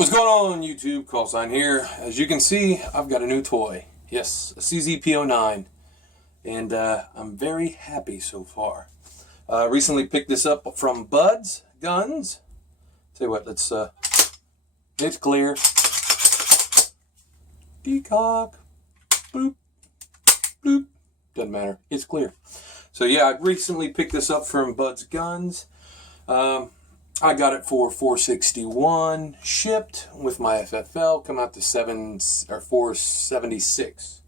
What's going on YouTube? Callsign here. As you can see, I've got a new toy. Yes, a CZ P-09. And I'm very happy so far. Recently picked this up from Bud's Guns. Tell you what, let's, it's clear. Decock. Boop. Bloop. Doesn't matter. It's clear. So yeah, I recently picked this up from Bud's Guns. I got it for $461 shipped with my FFL, come out to $476,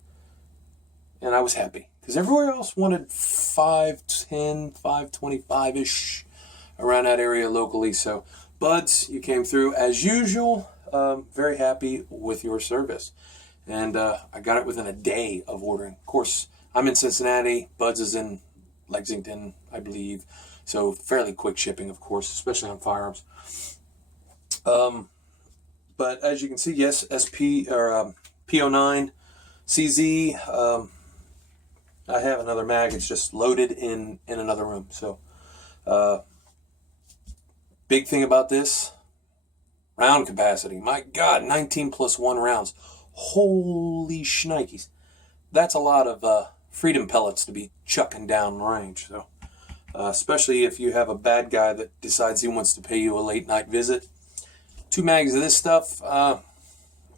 and I was happy because everywhere else wanted $510, $525-ish around that area locally. So Buds, you came through as usual. Very happy with your service, and I got it within a day of ordering. Of course, I'm in Cincinnati. Buds is in Lexington, I believe. So fairly quick shipping, of course, especially on firearms. But as you can see, yes, P-09 CZ. I have another mag. It's just loaded in another room. So big thing about this, round capacity. My God, 19 plus 1 rounds. Holy shnikes. That's a lot of freedom pellets to be chucking down range. So. Especially if you have a bad guy that decides he wants to pay you a late night visit. 2 mags of this stuff, I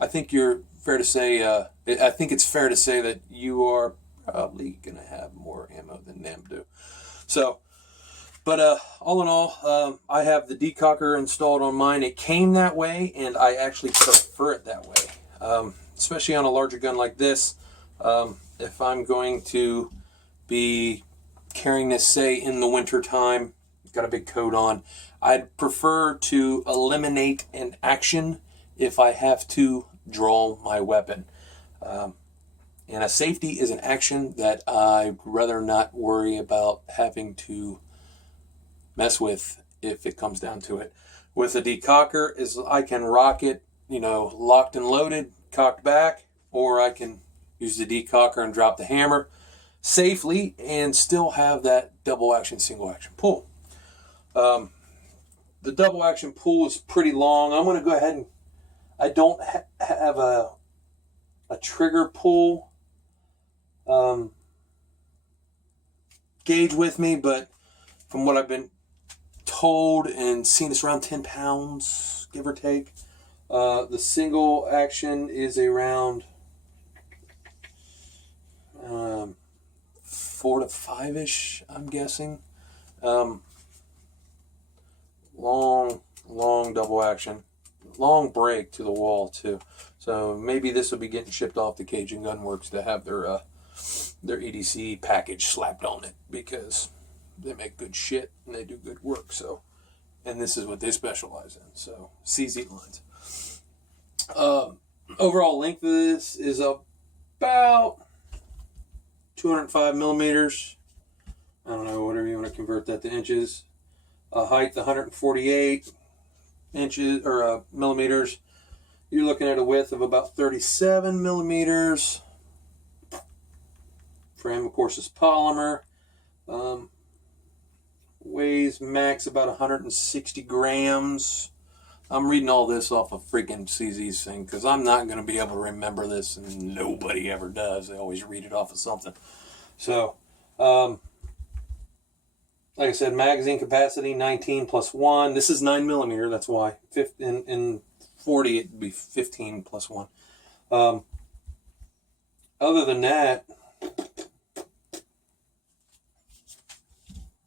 think you're fair to say, I think it's fair to say that you are probably going to have more ammo than them do. So, but all in all, I have the decocker installed on mine. It came that way, and I actually prefer it that way. Especially on a larger gun like this, if I'm going to be carrying this, say, in the winter time, got a big coat on, I'd prefer to eliminate an action if I have to draw my weapon. And a safety is an action that I'd rather not worry about having to mess with if it comes down to it. With a decocker, I can rock it, locked and loaded, cocked back, or I can use the decocker and drop the hammer safely and still have that double action, single action pull. The double action pull is pretty long. I'm going to go ahead and I don't have a trigger pull gauge with me, but from what I've been told and seen, it's around 10 pounds, give or take. The single action is around 4 to 5-ish, I'm guessing. Long double action. Long break to the wall, too. So maybe this will be getting shipped off to Cajun Gunworks to have their EDC package slapped on it, because they make good shit and they do good work. So, and this is what they specialize in. So, CZ lines. Overall length of this is about 205 millimeters. I don't know, whatever you want to convert that to inches. Height 148 inches or millimeters. You're looking at a width of about 37 millimeters. Frame, of course, is polymer. Weighs max about 160 grams. I'm reading all this off of freaking CZ's thing because I'm not going to be able to remember this, and nobody ever does. They always read it off of something. So, like I said, magazine capacity 19 plus 1. This is 9 millimeter. That's why. In 40 it'd be 15 plus 1. Other than that,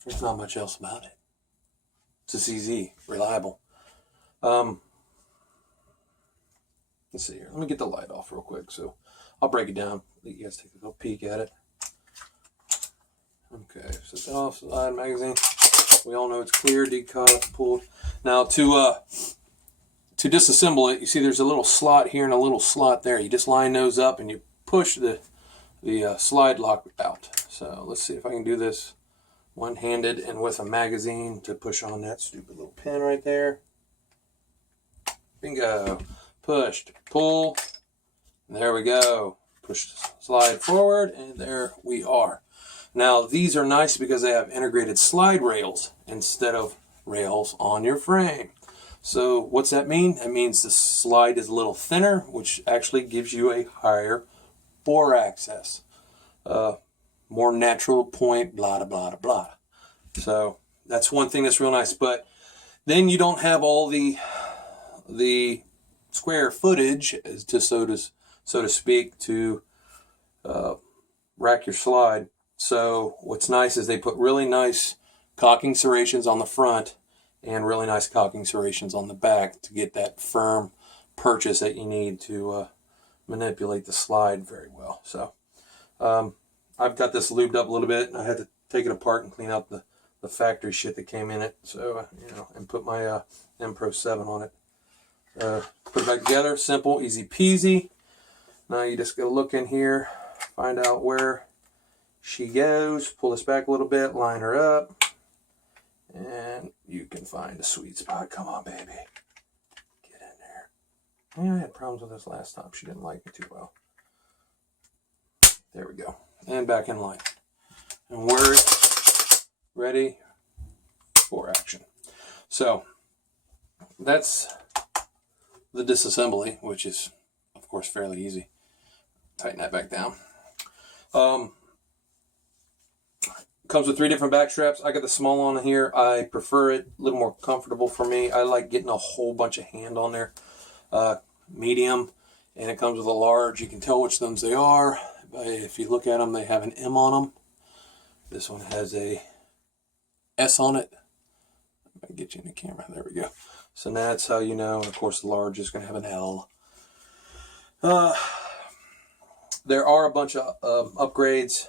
there's not much else about it. It's a CZ, reliable. Let's see here. Let me get the light off real quick. So I'll break it down. Let you guys take a little peek at it. Okay, so it's off side magazine. We all know it's clear, decock, pulled. Now to disassemble it, you see there's a little slot here and a little slot there. You just line those up and you push the slide lock out. So let's see if I can do this one-handed and with a magazine to push on that stupid little pin right there. Bingo. Pushed, pull, there we go. Push, slide forward, and there we are. Now these are nice because they have integrated slide rails instead of rails on your frame. So what's that mean? That means the slide is a little thinner, which actually gives you a higher bore access. More natural point, blah, blah, blah, blah. So that's one thing that's real nice. But then you don't have all the square footage, so to speak, to rack your slide. So what's nice is they put really nice cocking serrations on the front and really nice cocking serrations on the back to get that firm purchase that you need to manipulate the slide very well. So I've got this lubed up a little bit, and I had to take it apart and clean out the factory shit that came in it. So and put my M Pro 7 on it. Put it back together, simple, easy peasy. Now you just gotta look in here, find out where she goes, pull this back a little bit, line her up, and you can find a sweet spot. Come on, baby. Get in there. Yeah, I had problems with this last time. She didn't like me too well. There we go. And back in line. And we're ready for action. So that's the disassembly, which is, of course, fairly easy. Tighten that back down. Comes with 3 different back straps. I got the small on here. I prefer it, a little more comfortable for me. I like getting a whole bunch of hand on there. Medium, and it comes with a large. You can tell which ones they are. If you look at them, they have an M on them. This one has a S on it. I'll get you in the camera. There we go. So that's how you know. And of course, the large is going to have an L. There are a bunch of upgrades,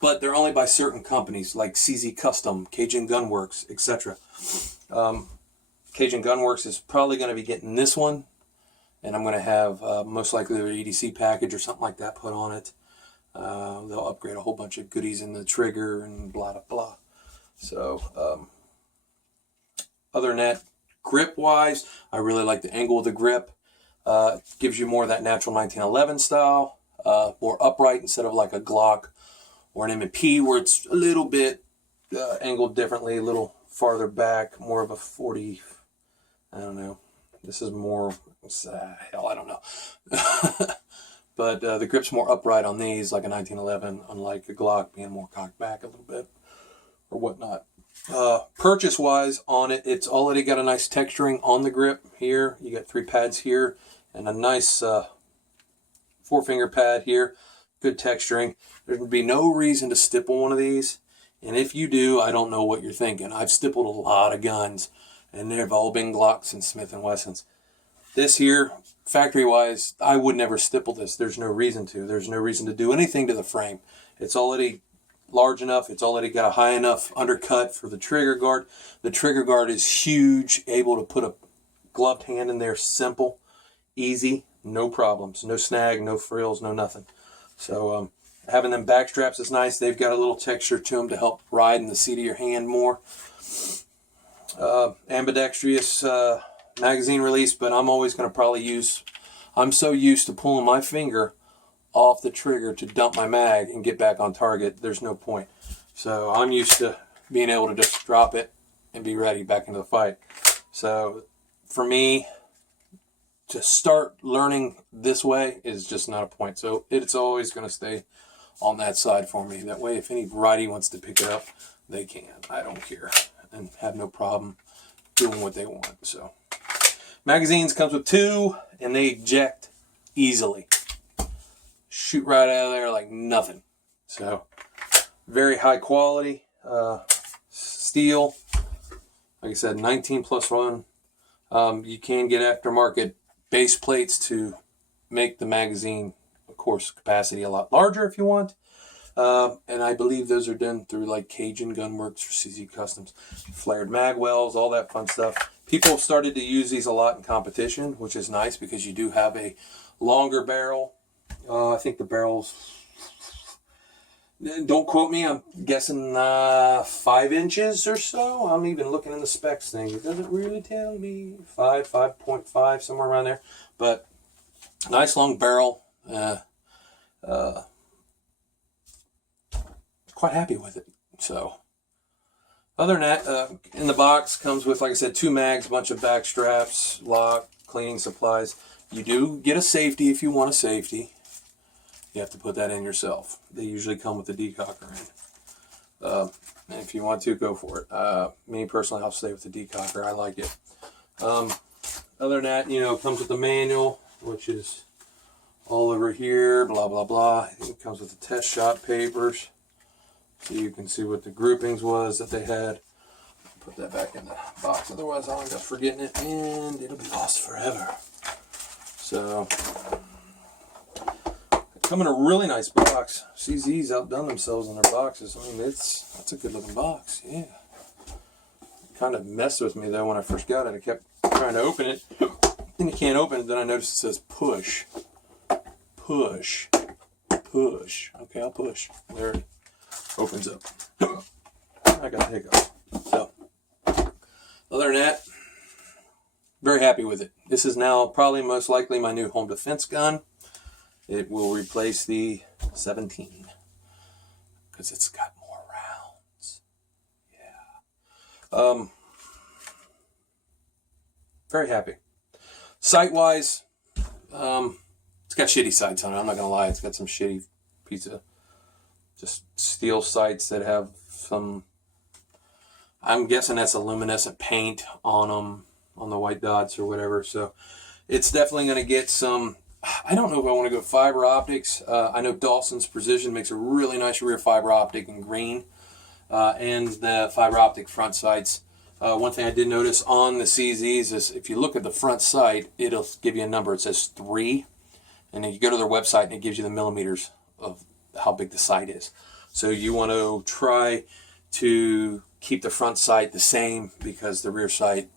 but they're only by certain companies like CZ Custom, Cajun Gunworks, etc. Cajun Gunworks is probably going to be getting this one, and I'm going to have most likely their EDC package or something like that put on it. They'll upgrade a whole bunch of goodies in the trigger and blah, blah, blah. So, other than that, grip-wise, I really like the angle of the grip. Gives you more of that natural 1911 style, more upright instead of like a Glock or an M&P where it's a little bit angled differently, a little farther back, more of a 40, I don't know. This is more, hell, I don't know. But the grip's more upright on these, like a 1911, unlike a Glock being more cocked back a little bit or whatnot. Purchase-wise on it, it's already got a nice texturing on the grip here. You got 3 pads here and a nice 4-finger pad here. Good texturing. There would be no reason to stipple one of these. And if you do, I don't know what you're thinking. I've stippled a lot of guns, and they've all been Glocks and Smith & Wessons. This here, factory-wise, I would never stipple this. There's no reason to. There's no reason to do anything to the frame. It's already large enough. It's already got a high enough undercut for the trigger guard. The trigger guard is huge, able to put a gloved hand in there, simple, easy, no problems, no snag, no frills, no nothing. So having them back straps is nice. They've got a little texture to them to help ride in the seat of your hand more. Ambidextrous magazine release, but I'm always going to probably use, I'm so used to pulling my finger off the trigger to dump my mag and get back on target, there's no point. So I'm used to being able to just drop it and be ready back into the fight. So for me, to start learning this way is just not a point. So it's always going to stay on that side for me. That way, if any righty wants to pick it up, they can. I don't care and have no problem doing what they want. So magazines comes with 2, and they eject easily. Shoot right out of there like nothing. So very high quality steel. Like I said, 19+1. You can get aftermarket base plates to make the magazine, of course, capacity a lot larger if you want. And I believe those are done through like Cajun Gunworks or CZ Customs. Flared mag wells, all that fun stuff. People started to use these a lot in competition, which is nice because you do have a longer barrel. I think the barrel's, don't quote me, I'm guessing 5 inches or so. I'm even looking in the specs thing. It doesn't really tell me. 5.5, somewhere around there. But nice long barrel. Quite happy with it. So Other than that, in the box comes with, like I said, 2 mags, a bunch of back straps, lock, cleaning supplies. You do get a safety if you want a safety. You have to put that in yourself. They usually come with the decocker in. And if you want to, go for it. Me personally, I'll stay with the decocker. I like it. Other than that, you know, it comes with the manual, which is all over here, blah, blah, blah. It comes with the test shot papers, so you can see what the groupings was that they had. Put that back in the box, otherwise I'll end up forgetting it, and it'll be lost forever. So, come in a really nice box. CZ's outdone themselves in their boxes. I mean, that's a good looking box, yeah. Kind of messed with me though when I first got it. I kept trying to open it, and you can't open it. Then I noticed it says push, push, push. Okay, I'll push. There it opens up. I got the hiccups. So, other than that, very happy with it. This is now probably most likely my new home defense gun. It will replace the 17 because it's got more rounds. Yeah. Very happy. Sight-wise, it's got shitty sights on it. I'm not gonna lie. It's got some shitty piece of just steel sights that have some. I'm guessing that's a luminescent paint on them, on the white dots or whatever. So it's definitely gonna get some. I don't know if I want to go fiber optics. I know Dawson's Precision makes a really nice rear fiber optic in green, and the fiber optic front sights. One thing I did notice on the CZs is if you look at the front sight, it'll give you a number. It says 3, and then you go to their website and it gives you the millimeters of how big the sight is. So you want to try to keep the front sight the same because the rear sight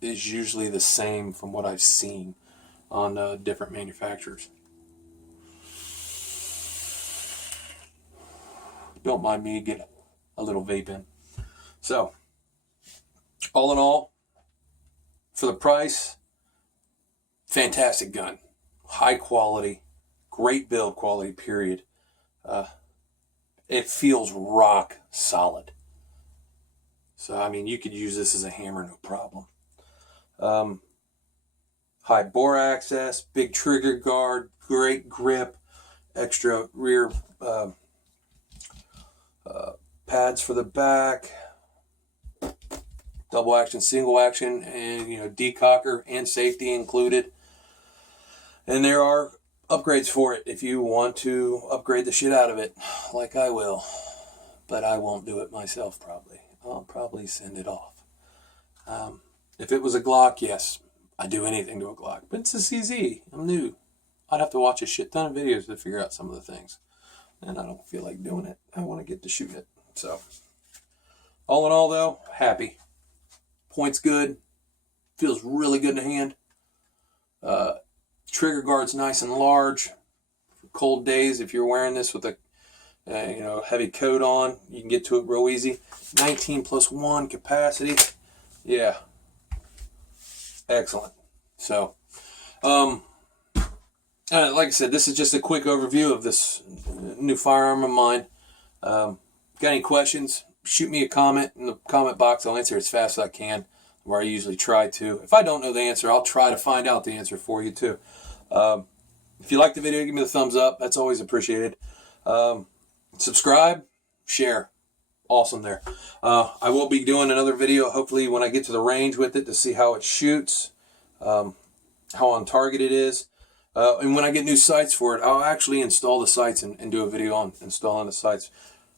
is usually the same from what I've seen on different manufacturers. Don't mind me getting a little vape in. So, all in all, for the price, fantastic gun. High quality, great build quality, period. It feels rock solid. So, I mean, you could use this as a hammer, no problem. High bore access, big trigger guard, great grip, extra rear pads for the back, double action, single action, and decocker and safety included. And there are upgrades for it if you want to upgrade the shit out of it, like I will. But I won't do it myself probably. I'll probably send it off. If it was a Glock, yes, I'd do anything to a Glock. But it's a CZ. I'm new. I'd have to watch a shit ton of videos to figure out some of the things. And I don't feel like doing it. I want to get to shooting it. So, all in all though, happy. Point's good. Feels really good in the hand. Trigger guard's nice and large. For cold days, if you're wearing this with a heavy coat on, you can get to it real easy. 19+1 capacity. Yeah. Excellent. So, like I said, this is just a quick overview of this new firearm of mine. Got any questions? Shoot me a comment in the comment box. I'll answer as fast as I can, where I usually try to. If I don't know the answer, I'll try to find out the answer for you too. If you like the video, give me the thumbs up. That's always appreciated. Subscribe, share. Awesome there. I will be doing another video, hopefully when I get to the range with it, to see how it shoots, how on target it is. And when I get new sights for it, I'll actually install the sights and do a video on installing the sights.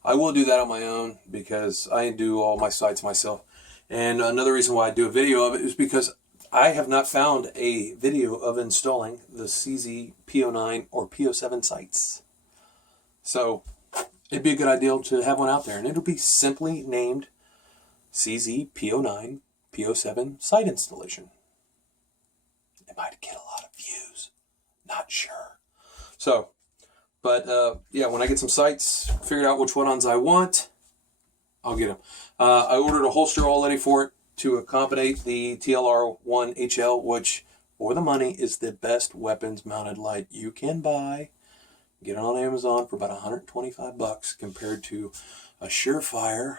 I will do that on my own because I do all my sights myself. And another reason why I do a video of it is because I have not found a video of installing the CZ P-09 or P-07 sights. So it'd be a good idea to have one out there, and it'll be simply named CZ P-09 P-07 sight installation. It might get a lot of views. Not sure. So, but yeah, when I get some sights, figured out which ones I want, I'll get them. I ordered a holster already for it to accommodate the TLR-1 HL, which, for the money, is the best weapons mounted light you can buy. Get it on Amazon for about $125 compared to a Surefire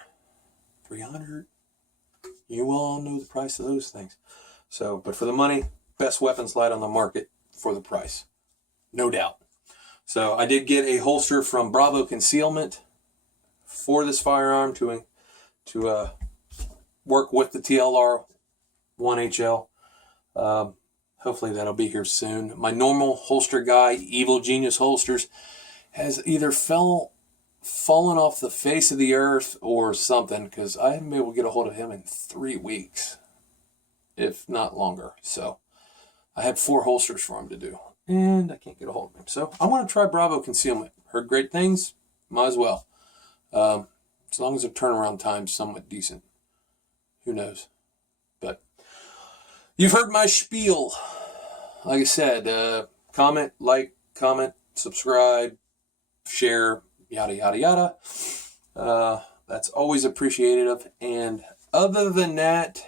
$300. You all know the price of those things. So, but for the money, best weapons light on the market for the price. No doubt. So I did get a holster from Bravo Concealment for this firearm to work with the TLR 1HL. Hopefully that'll be here soon. My normal holster guy, Evil Genius Holsters, has either fallen off the face of the earth or something, because I haven't been able to get a hold of him in 3 weeks, if not longer. So I have 4 holsters for him to do, and I can't get a hold of him. So I want to try Bravo Concealment. Heard great things, might as well. As long as the turnaround time's somewhat decent. Who knows? But you've heard my spiel. Like I said, comment, subscribe, share, yada, yada, yada. That's always appreciated. And other than that,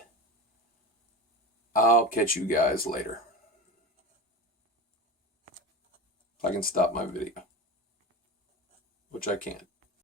I'll catch you guys later. If I can stop my video, which I can't.